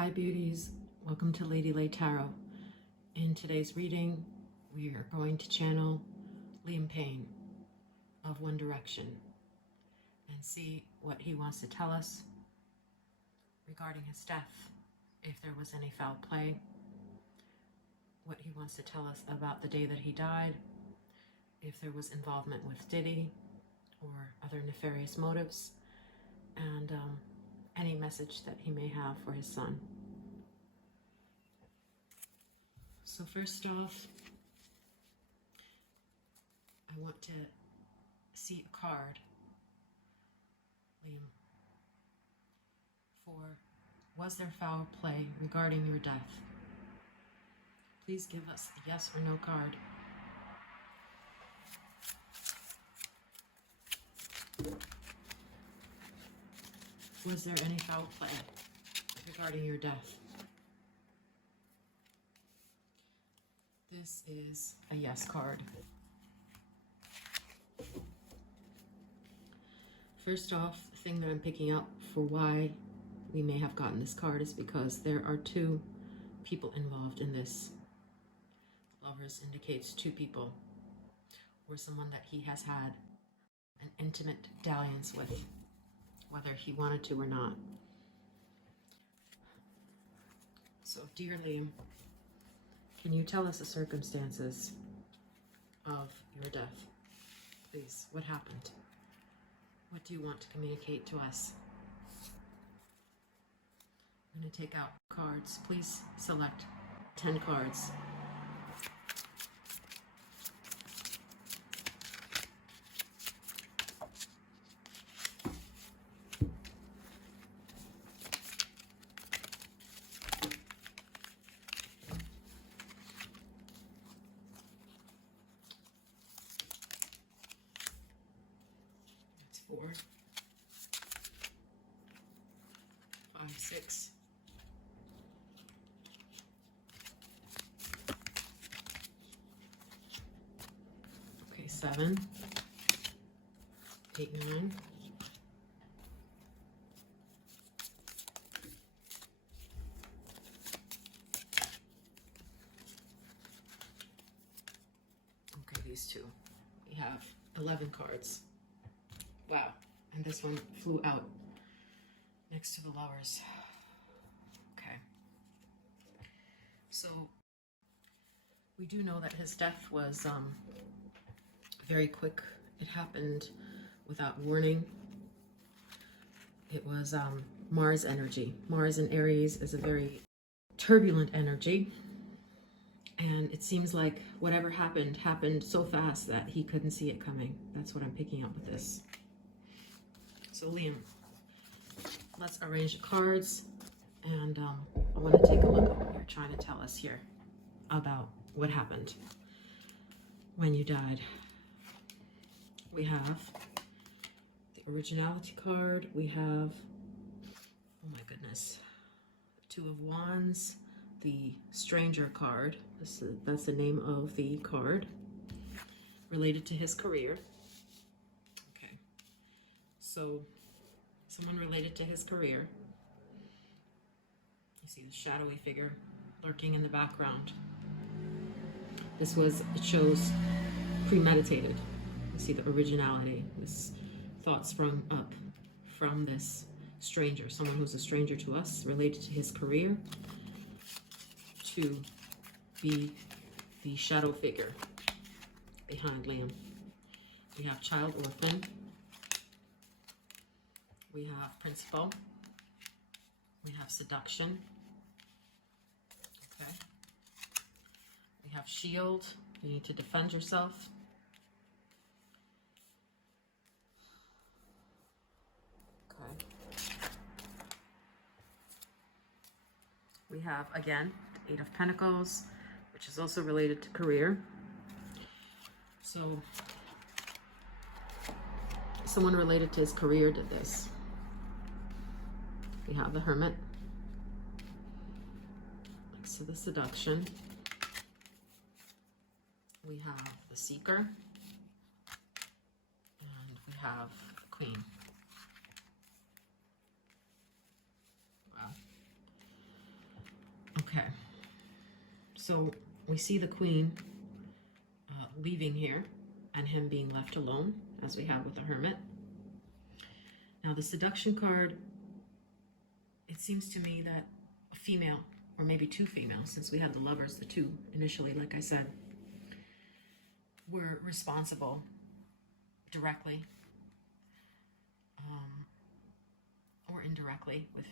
Hi beauties, welcome to Lady Lay Tarot. In today's reading, we are going to channel Liam Payne of One Direction and see what he wants to tell us regarding his death, if there was any foul play, what he wants to tell us about the day that he died, if there was involvement with Diddy or other nefarious motives, and any message that he may have for his son. So first off, I want to see a card, Liam, for was there foul play regarding your death? Please give us a yes or no card. Was there any foul play regarding your death? This is a yes card. First off, the thing that I'm picking up for why we may have gotten this card is because there are two people involved in this. Lovers indicates two people, or someone that he has had an intimate dalliance with, whether he wanted to or not. So, dear Liam, can you tell us the circumstances of your death? Please, what happened? What do you want to communicate to us? I'm going to take out cards. Please select 10 cards. That's 4, 5, 6. Okay, 7, 8, 9. Okay, these two. We have 11 cards. Wow, and this one flew out next to the Lovers. Okay. So, we do know that his death was very quick. It happened without warning. It was Mars energy. Mars in Aries is a very turbulent energy. And it seems like whatever happened so fast that he couldn't see it coming. That's what I'm picking up with this. So Liam, let's arrange the cards. And I want to take a look at what you're trying to tell us here about what happened when you died. We have the originality card. We have, oh my goodness, the 2 of Wands, the stranger card. That's the name of the card, related to his career. Okay, so someone related to his career. You see the shadowy figure lurking in the background. It shows premeditated. You see the originality. This thought sprung up from this stranger, someone who's a stranger to us, related to his career, to be the shadow figure behind Liam. We have child orphan. We have principal. We have seduction. Okay. We have shield. You need to defend yourself. Okay. We have, again, the 8 of Pentacles, which is also related to career. So, someone related to his career did this. We have the Hermit next to the seduction. We have the Seeker. And we have the Queen. Wow. Okay. So we see the Queen leaving here and him being left alone, as we have with the Hermit. Now the seduction card, it seems to me that a female, or maybe two females, since we have the Lovers, the two initially, like I said, were responsible directly or indirectly with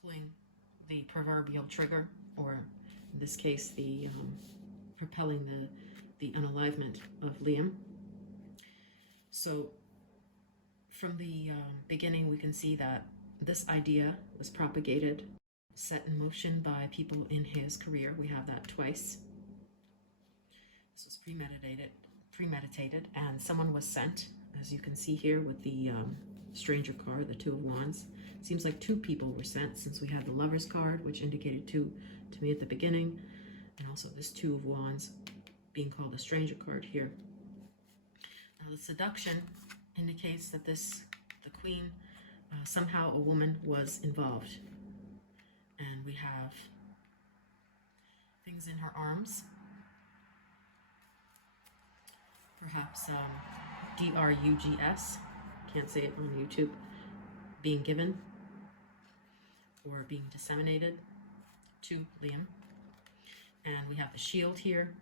pulling the proverbial trigger, or in this case, the propelling the unalivement of Liam. So from the beginning, we can see that this idea was propagated, set in motion by people in his career. We have that twice. This was premeditated, and someone was sent, as you can see here with the Stranger card, the Two of Wands. Seems like two people were sent, since we have the Lovers card, which indicated two to me at the beginning, and also this Two of Wands being called the Stranger card here. Now the seduction indicates that the Queen, somehow a woman was involved. And we have things in her arms, perhaps drugs, can't say it on YouTube, being given or being disseminated to Liam. And we have the shield here.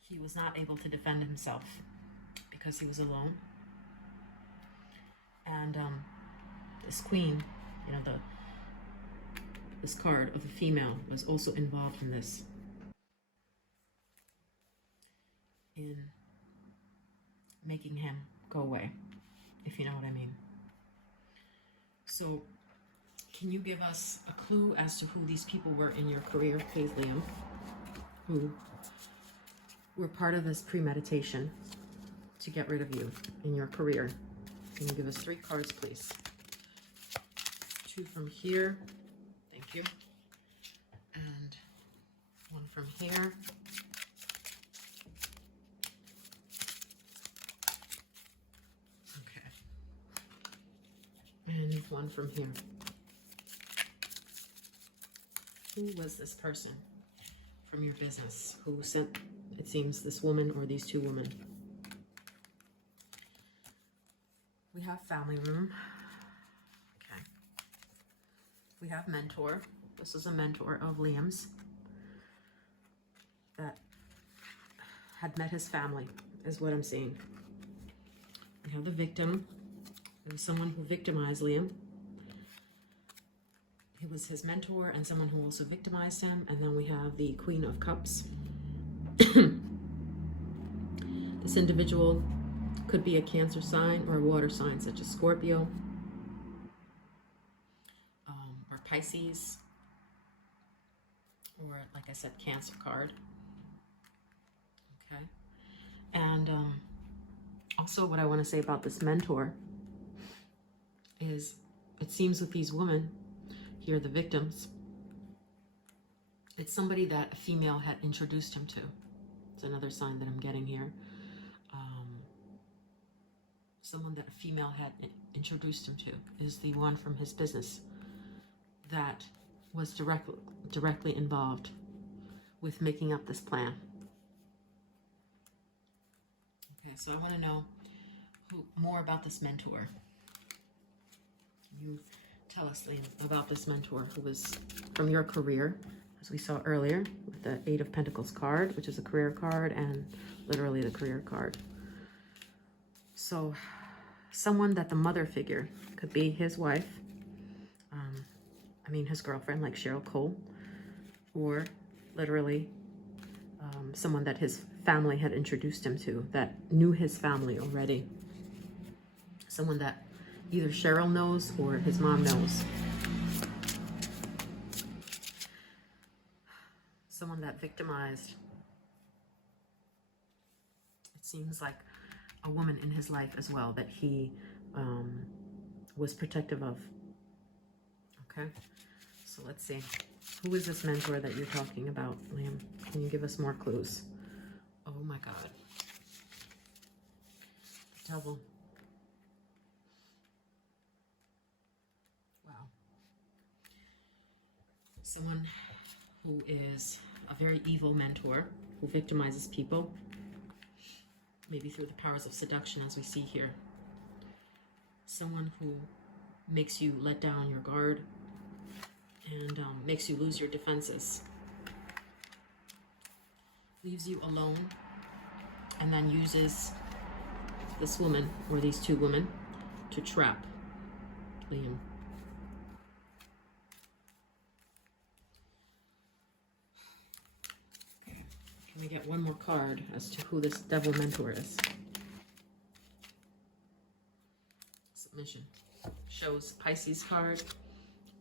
He was not able to defend himself because he was alone. And this Queen, you know, this card of a female was also involved in this, in making him go away, if you know what I mean. So can you give us a clue as to who these people were in your career, please, Liam, who were part of this premeditation to get rid of you in your career? Can you give us 3 cards, please? 2 from here. Thank you. And 1 from here. Okay. And 1 from here. Who was this person from your business who sent, it seems, this woman or these 2 women? We have family room. Okay. We have mentor. This is a mentor of Liam's that had met his family, is what I'm seeing. We have the victim. It was someone who victimized Liam. He was his mentor and someone who also victimized him. And then we have the Queen of Cups. This individual could be a Cancer sign or a water sign, such as Scorpio or Pisces, or, like I said, Cancer card. Okay. And also what I want to say about this mentor is, it seems with these women here, the victims, it's somebody that a female had introduced him to. It's another sign that I'm getting here. Someone that a female had introduced him to is the one from his business that was directly involved with making up this plan. Okay, so I want to know more about this mentor. You tell us, Liam, about this mentor who was from your career, as we saw earlier, with the 8 of Pentacles card, which is a career card, and literally the career card. So someone that the mother figure could be his wife, his girlfriend, like Cheryl Cole, or literally someone that his family had introduced him to, that knew his family already. Someone that either Cheryl knows or his mom knows. Someone that victimized. It seems like a woman in his life as well that he was protective of. Okay, so let's see. Who is this mentor that you're talking about, Liam? Can you give us more clues? Oh my God. The Devil. Wow. Someone who is a very evil mentor, who victimizes people, maybe through the powers of seduction, as we see here. Someone who makes you let down your guard and makes you lose your defenses. Leaves you alone and then uses this woman, or these two women, to trap Liam. Okay. Can we get one more card as to who this devil mentor is? Submission. Shows Pisces card,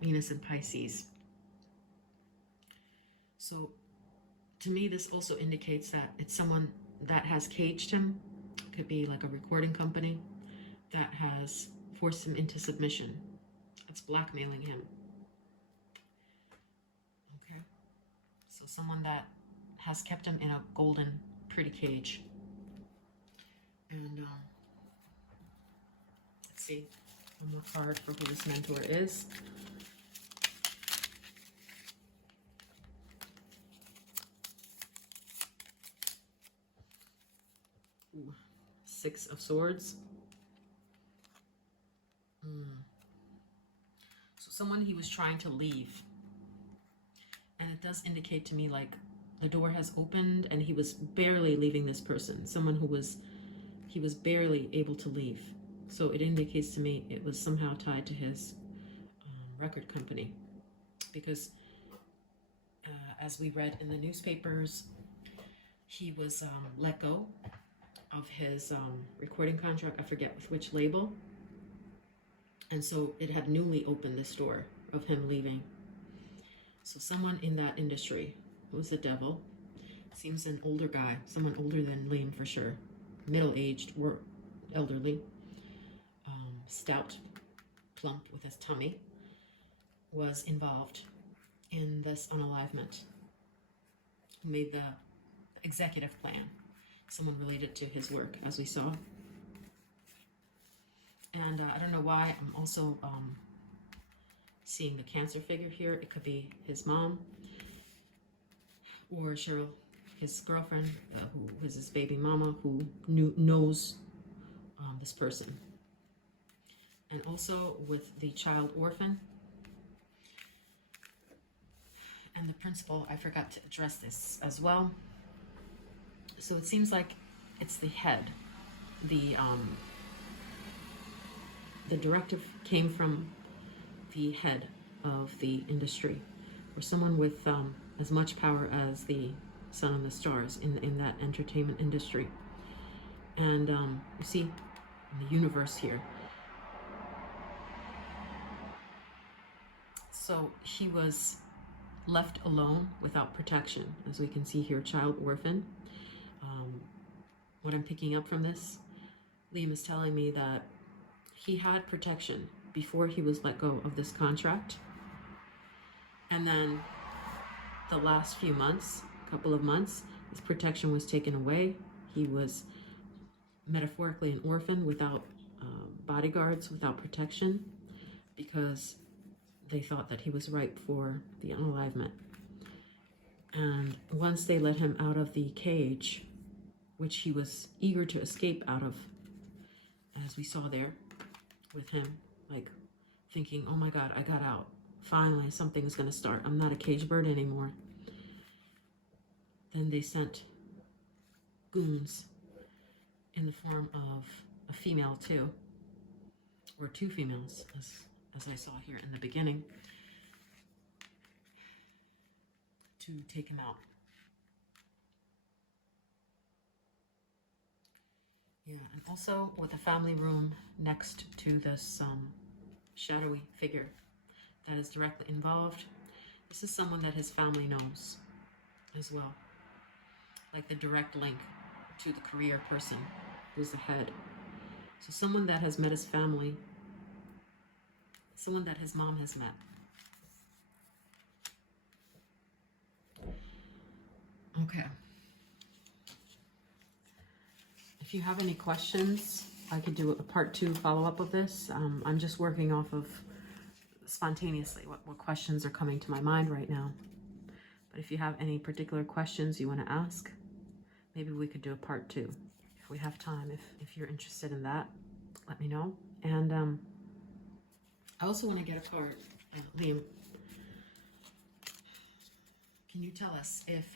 Venus and Pisces. So to me, this also indicates that it's someone that has caged him. Could be like a recording company that has forced him into submission. It's blackmailing him. Okay. So someone that has kept him in a golden, pretty cage. And let's see, one more card for who this mentor is. Ooh, Six of Swords. So someone he was trying to leave. And it does indicate to me like the door has opened and he was barely leaving this person. Someone who he was barely able to leave. So it indicates to me it was somehow tied to his record company. Because as we read in the newspapers, he was let go of his recording contract. I forget with which label. And so it had newly opened this door of him leaving. So someone in that industry was the devil. Seems an older guy, someone older than Liam for sure. Middle-aged or elderly. Stout, plump with his tummy. Was involved in this unalivement. Who made the executive plan. Someone related to his work, as we saw. And I don't know why I'm also seeing the Cancer figure here. It could be his mom or Cheryl, his girlfriend, who was his baby mama, who knows this person. And also with the child orphan and the principal, I forgot to address this as well. So it seems like it's the head. The directive came from the head of the industry, or someone with as much power as the sun and the stars in that entertainment industry. And you see in the universe here. So he was left alone without protection, as we can see here, child orphan. What I'm picking up from this, Liam is telling me that he had protection before he was let go of this contract. And then the last few months, couple of months, his protection was taken away. He was metaphorically an orphan without bodyguards, without protection, because they thought that he was ripe for the unalivement. And once they let him out of the cage, which he was eager to escape out of, as we saw there with him, like thinking, oh my God, I got out. Finally, something's going to start. I'm not a cage bird anymore. Then they sent goons in the form of a female too, or two females, as I saw here in the beginning, to take him out. Yeah, and also with a family room next to this shadowy figure that is directly involved. This is someone that his family knows as well. Like the direct link to the career person who's the head. So someone that has met his family, someone that his mom has met. Okay. If you have any questions, I could do a part 2 follow-up of this. I'm just working off of spontaneously what questions are coming to my mind right now. But if you have any particular questions you want to ask, maybe we could do a part 2 if we have time. If you're interested in that, let me know. And I also want to get a card. Liam, can you tell us if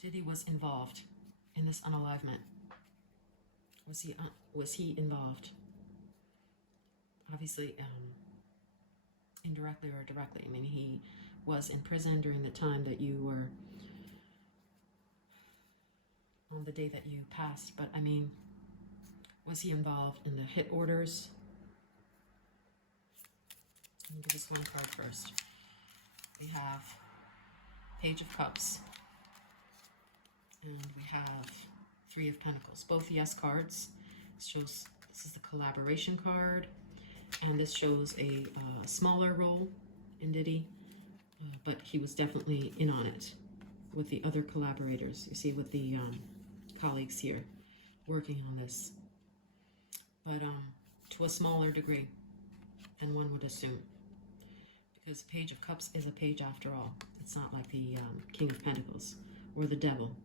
Diddy was involved in this unalivement? Was he involved? Obviously, indirectly or directly. I mean, he was in prison during the time that you were, on the day that you passed, but I mean, was he involved in the hit orders? Let me give this one card first. We have Page of Cups, and we have Three of Pentacles, both yes cards. This is the collaboration card, and this shows a smaller role in Diddy, but he was definitely in on it with the other collaborators. You see, with the colleagues here working on this, but to a smaller degree than one would assume, because Page of Cups is a page after all. It's not like the King of Pentacles or the Devil.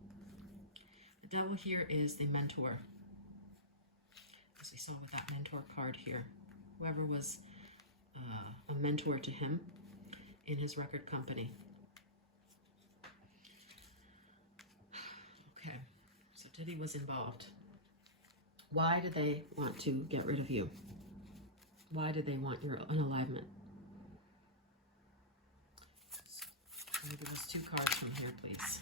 The Devil here is the mentor, as we saw with that mentor card here. Whoever was a mentor to him in his record company. Okay, so Diddy was involved. Why did they want to get rid of you? Why did they want your unalivement? Can you give us 2 cards from here, please?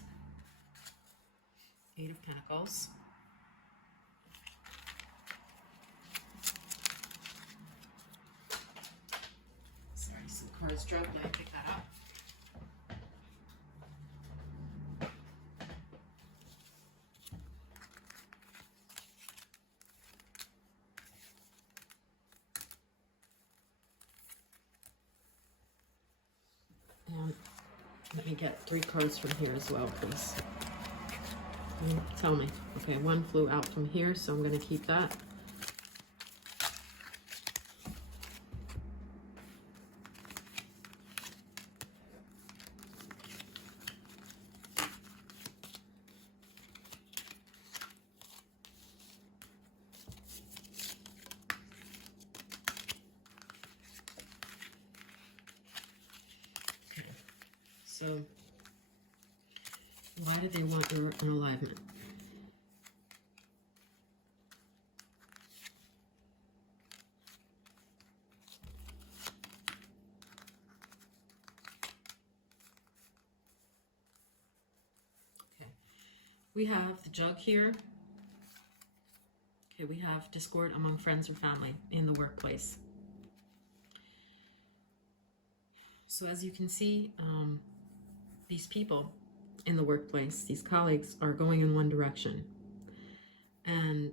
8 of Pentacles. Sorry, some cards dropped. I picked that up. And let me get 3 cards from here as well, please. Tell me. Okay, 1 flew out from here, so I'm going to keep that. Okay, so why did they want your unalivement? We have the Jug here. Okay, we have discord among friends or family in the workplace. So as you can see, these people in the workplace, these colleagues, are going in one direction. And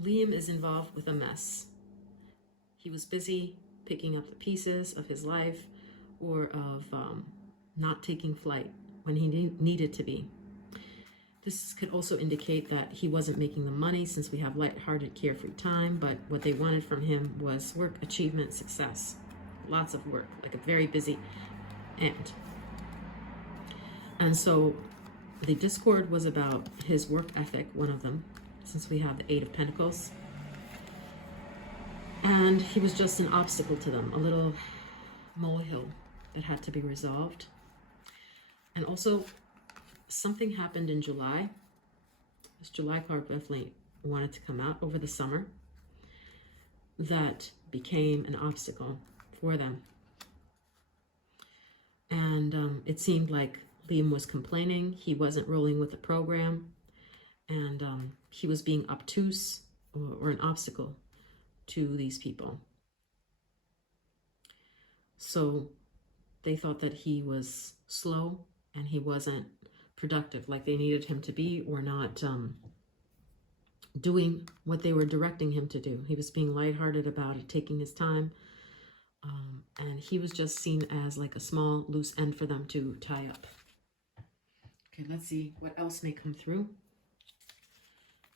Liam is involved with a mess. He was busy picking up the pieces of his life, or of not taking flight when he needed to be. This could also indicate that he wasn't making the money, since we have lighthearted, carefree time, but what they wanted from him was work, achievement, success. Lots of work, like a very busy ant. And so the discord was about his work ethic, one of them, since we have the 8 of Pentacles. And he was just an obstacle to them, a little molehill that had to be resolved. And also, something happened in July. This July card definitely wanted to come out over the summer. That became an obstacle for them. And it seemed like Liam was complaining. He wasn't rolling with the program. And he was being obtuse, or an obstacle to these people. So they thought that he was slow and he wasn't productive like they needed him to be, or not doing what they were directing him to do. He was being lighthearted about it, taking his time, and he was just seen as like a small loose end for them to tie up. Okay, let's see what else may come through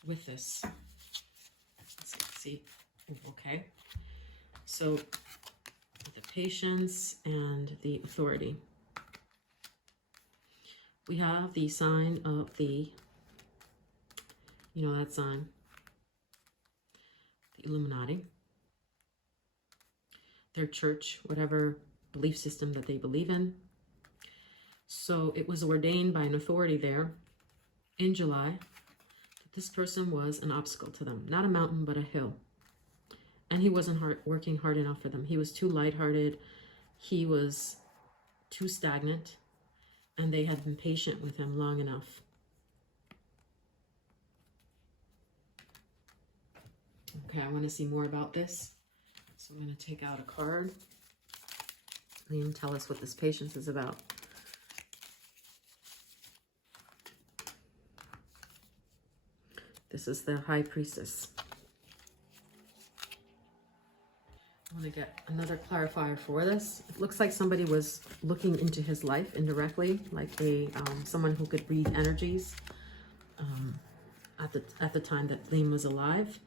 with this. Let's see. Okay, so Patience and the authority. We have the sign of the, you know that sign, the Illuminati. Their church, whatever belief system that they believe in. So it was ordained by an authority there in July that this person was an obstacle to them. Not a mountain, but a hill. And he wasn't working hard enough for them. He was too lighthearted. He was too stagnant. And they had been patient with him long enough. Okay, I want to see more about this. So I'm going to take out a card. Liam, tell us what this patience is about. This is the High Priestess. I want to get another clarifier for this. It looks like somebody was looking into his life indirectly, like someone who could read energies at the time that Liam was alive.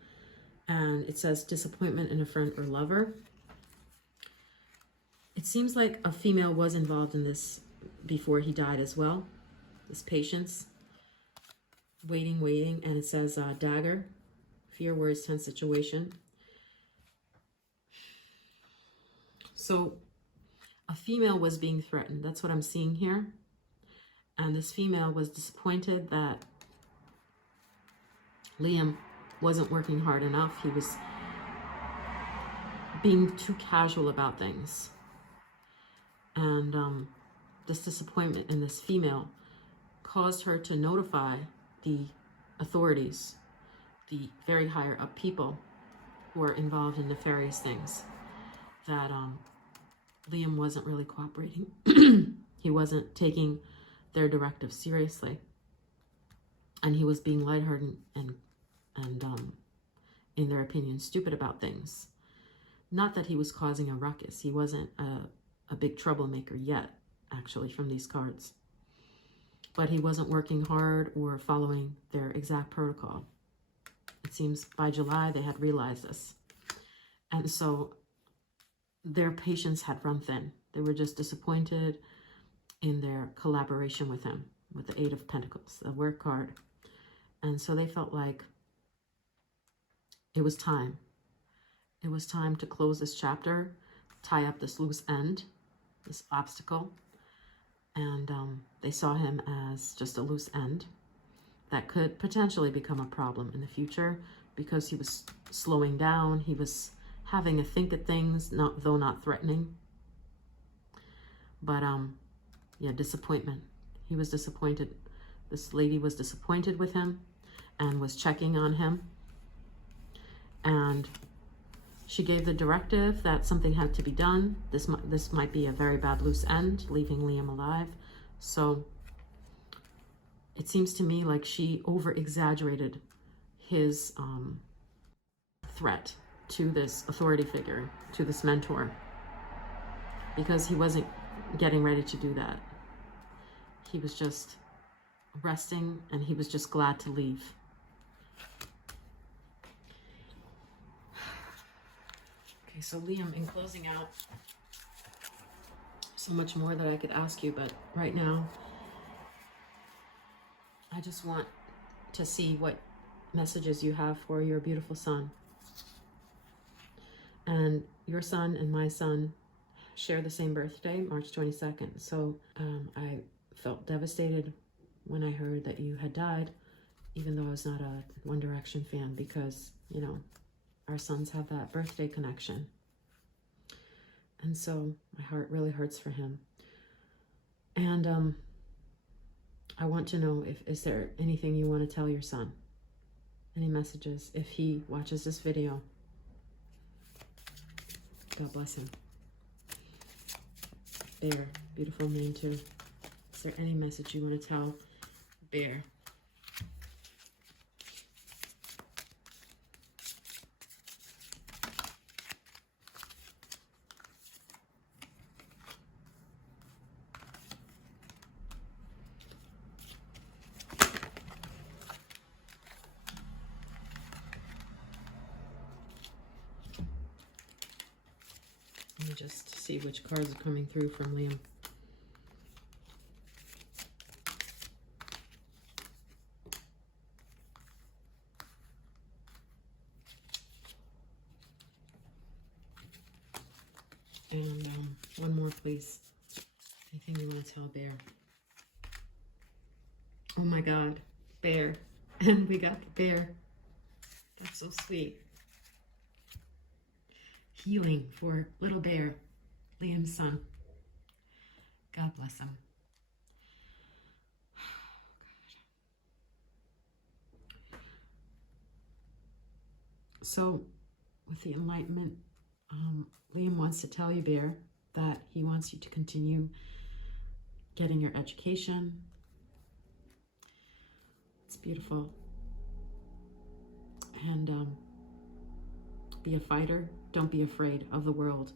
And it says disappointment in a friend or lover. It seems like a female was involved in this before he died as well. This patience, waiting, and it says dagger, fear, words, tense situation. So a female was being threatened. That's what I'm seeing here. And this female was disappointed that Liam wasn't working hard enough. He was being too casual about things. And this disappointment in this female caused her to notify the authorities, the very higher up people who are involved in nefarious things, that Liam wasn't really cooperating. He wasn't taking their directive seriously. And he was being lighthearted and in their opinion, stupid about things. Not that he was causing a ruckus. He wasn't a big troublemaker yet, actually, from these cards. But he wasn't working hard or following their exact protocol. It seems by July they had realized this. And so their patience had run thin. They were just disappointed in their collaboration with him, with the Eight of Pentacles, the work card. And so they felt like it was time. It was time to close this chapter, tie up this loose end, this obstacle. And they saw him as just a loose end that could potentially become a problem in the future because he was slowing down. He was having a think at things, though not threatening. But yeah, disappointment. He was disappointed. This lady was disappointed with him and was checking on him. And she gave the directive that something had to be done. This might be a very bad loose end, leaving Liam alive. So it seems to me like she over-exaggerated his threat to this authority figure, to this mentor, because he wasn't getting ready to do that. He was just resting, and he was just glad to leave. Okay, so Liam, in closing out, so much more that I could ask you, but right now, I just want to see what messages you have for your beautiful son. And your son and my son share the same birthday, March 22nd. So I felt devastated when I heard that you had died, even though I was not a One Direction fan, because, you know, our sons have that birthday connection. And so my heart really hurts for him. And I want to know, is there anything you want to tell your son? Any messages if he watches this video? God bless him. Bear, beautiful name too. Is there any message you want to tell Bear? Let me just see which cards are coming through from Liam. And one more, please. Anything you want to tell Bear? Oh my God, Bear. And we got the bear. That's so sweet. Healing for little Bear, Liam's son. God bless him. So, with the enlightenment, Liam wants to tell you, Bear, that he wants you to continue getting your education. It's beautiful. And be a fighter. Don't be afraid of the world.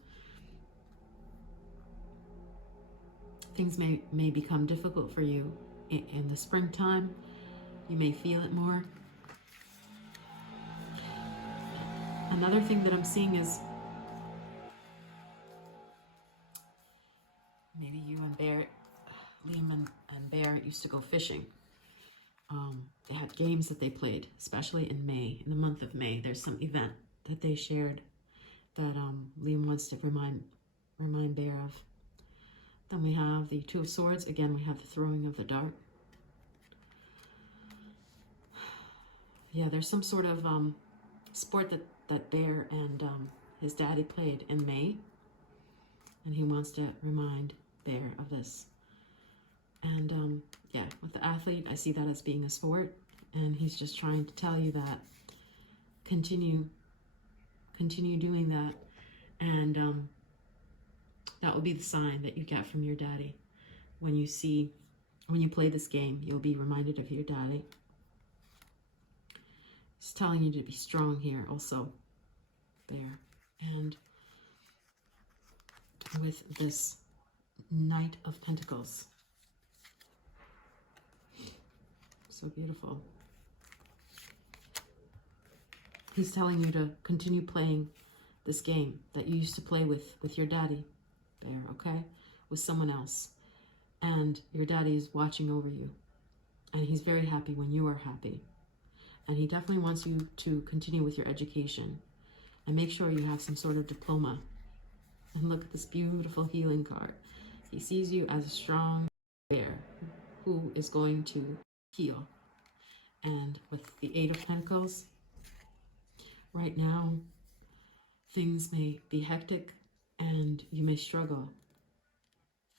Things may become difficult for you in the springtime. You may feel it more. Another thing that I'm seeing is maybe you and Bear, Liam and Bear used to go fishing. They had games that they played, especially in May, in the month of May. There's some event that they shared that Liam wants to remind Bear of. Then we have the Two of Swords. Again, we have the throwing of the dart. Yeah, there's some sort of sport that Bear and his daddy played in May. And he wants to remind Bear of this. And yeah, with the athlete, I see that as being a sport. And he's just trying to tell you that continue doing that. And that will be the sign that you get from your daddy. When you play this game, you'll be reminded of your daddy. He's telling you to be strong here also, Bear. And with this Knight of Pentacles. So beautiful. He's telling you to continue playing this game that you used to play with your daddy, Bear, okay? With someone else. And your daddy is watching over you. And he's very happy when you are happy. And he definitely wants you to continue with your education. And make sure you have some sort of diploma. And look at this beautiful healing card. He sees you as a strong Bear who is going to heal. And with the Eight of Pentacles, right now, things may be hectic and you may struggle.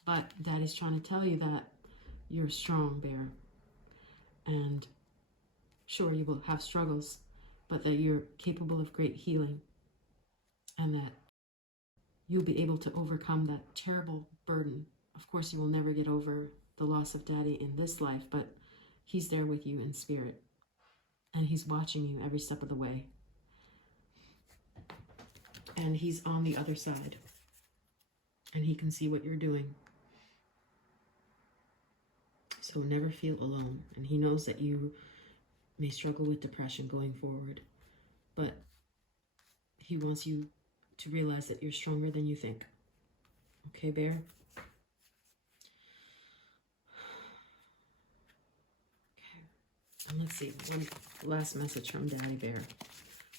But Daddy's trying to tell you that you're strong, Bear. And sure, you will have struggles, but that you're capable of great healing. And that you'll be able to overcome that terrible burden. Of course, you will never get over the loss of Daddy in this life, but he's there with you in spirit. And he's watching you every step of the way. And he's on the other side. And he can see what you're doing. So never feel alone. And he knows that you may struggle with depression going forward. But he wants you to realize that you're stronger than you think. Okay, Bear? Okay. And let's see, one last message from Daddy Bear.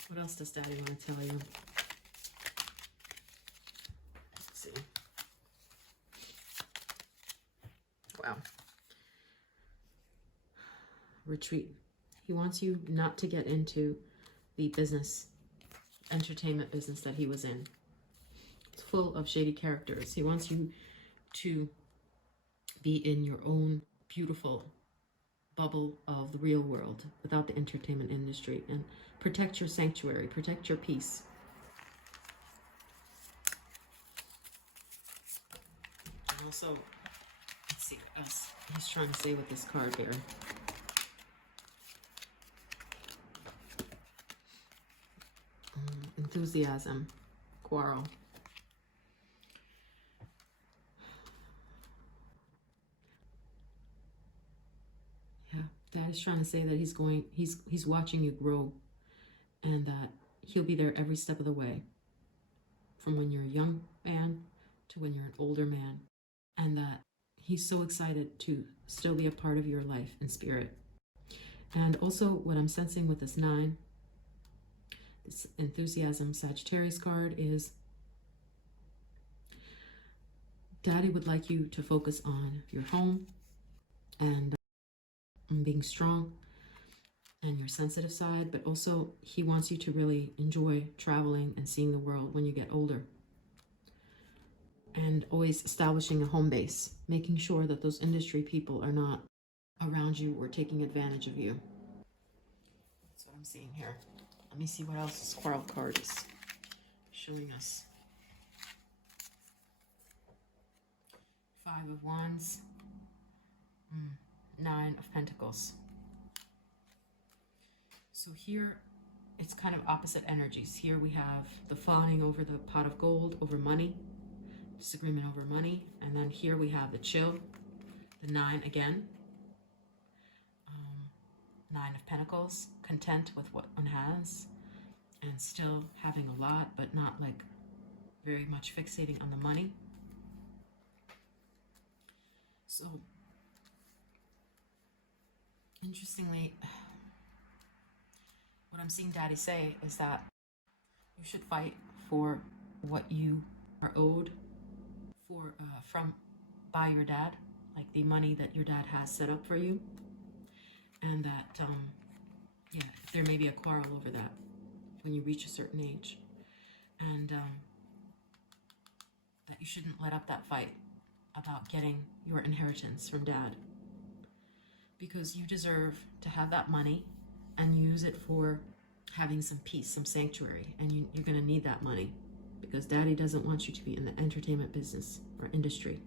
What else does Daddy want to tell you? Let's see. Wow. Retreat. He wants you not to get into the entertainment business that he was in. It's full of shady characters. He wants you to be in your own beautiful bubble of the real world without the entertainment industry, and protect your sanctuary, protect your peace. And also, let's see what else he's trying to say with this card here. Enthusiasm, quarrel. Yeah, Dad is trying to say that he's watching you grow, and that he'll be there every step of the way. From when you're a young man an older man, and that he's so excited to still be a part of your life in spirit. And also what I'm sensing with this 9, this enthusiasm Sagittarius card, is Daddy would like you to focus on your home and being strong and your sensitive side, but also he wants you to really enjoy traveling and seeing the world when you get older. And always establishing a home base, making sure that those industry people are not around you or taking advantage of you. That's what I'm seeing here. Let me see what else this Coral card is showing us. 5 of Wands, 9 of Pentacles. So here, it's kind of opposite energies. Here we have the fawning over the pot of gold, over money, disagreement over money. And then here we have the chill, the 9 again. 9 of Pentacles, content with what one has, and still having a lot, but not like very much fixating on the money. So, interestingly, what I'm seeing Daddy say is that you should fight for what you are owed for by your dad, like the money that your dad has set up for you, and that yeah, there may be a quarrel over that when you reach a certain age, and that you shouldn't let up that fight about getting your inheritance from dad, because you deserve to have that money and use it for having some peace, some sanctuary, and you're going to need that money, because daddy doesn't want you to be in the entertainment business or industry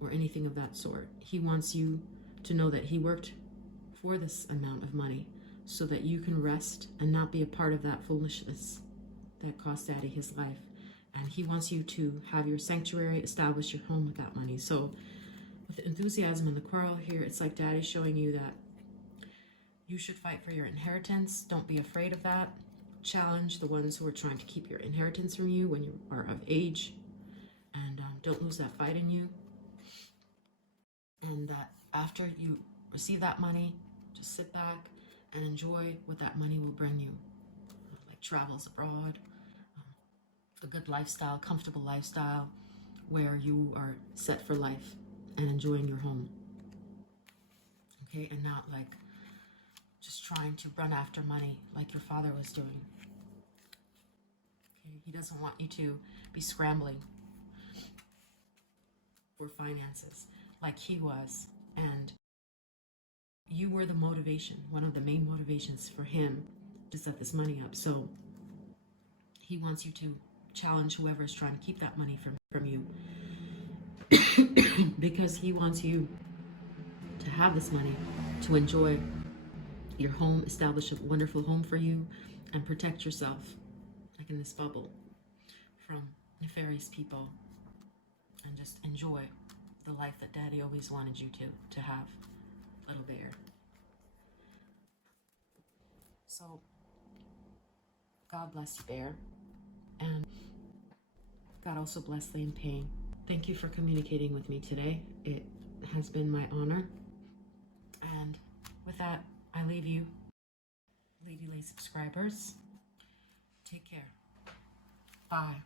or anything of that sort. He wants you to know that he worked for this amount of money so that you can rest and not be a part of that foolishness that cost daddy his life. And he wants you to have your sanctuary, establish your home with that money. So with the enthusiasm and the quarrel here, it's like daddy's showing you that you should fight for your inheritance. Don't be afraid of that. Challenge the ones who are trying to keep your inheritance from you when you are of age. And don't lose that fight in you. And that after you receive that money, just sit back and enjoy what that money will bring you. Like travels abroad, a good lifestyle, comfortable lifestyle, where you are set for life and enjoying your home. Okay, and not like just trying to run after money like your father was doing. Okay, he doesn't want you to be scrambling for finances like he was, and you were the motivation, one of the main motivations for him to set this money up. So he wants you to challenge whoever is trying to keep that money from you because he wants you to have this money to enjoy your home, establish a wonderful home for you, and protect yourself, like in this bubble, from nefarious people, and just enjoy the life that daddy always wanted you to have, little bear. So God bless you, bear, and God also bless Liam Payne. Thank you for communicating with me today. It has been my honor. And with that, I leave you, Lady Lay subscribers. Take care. Bye.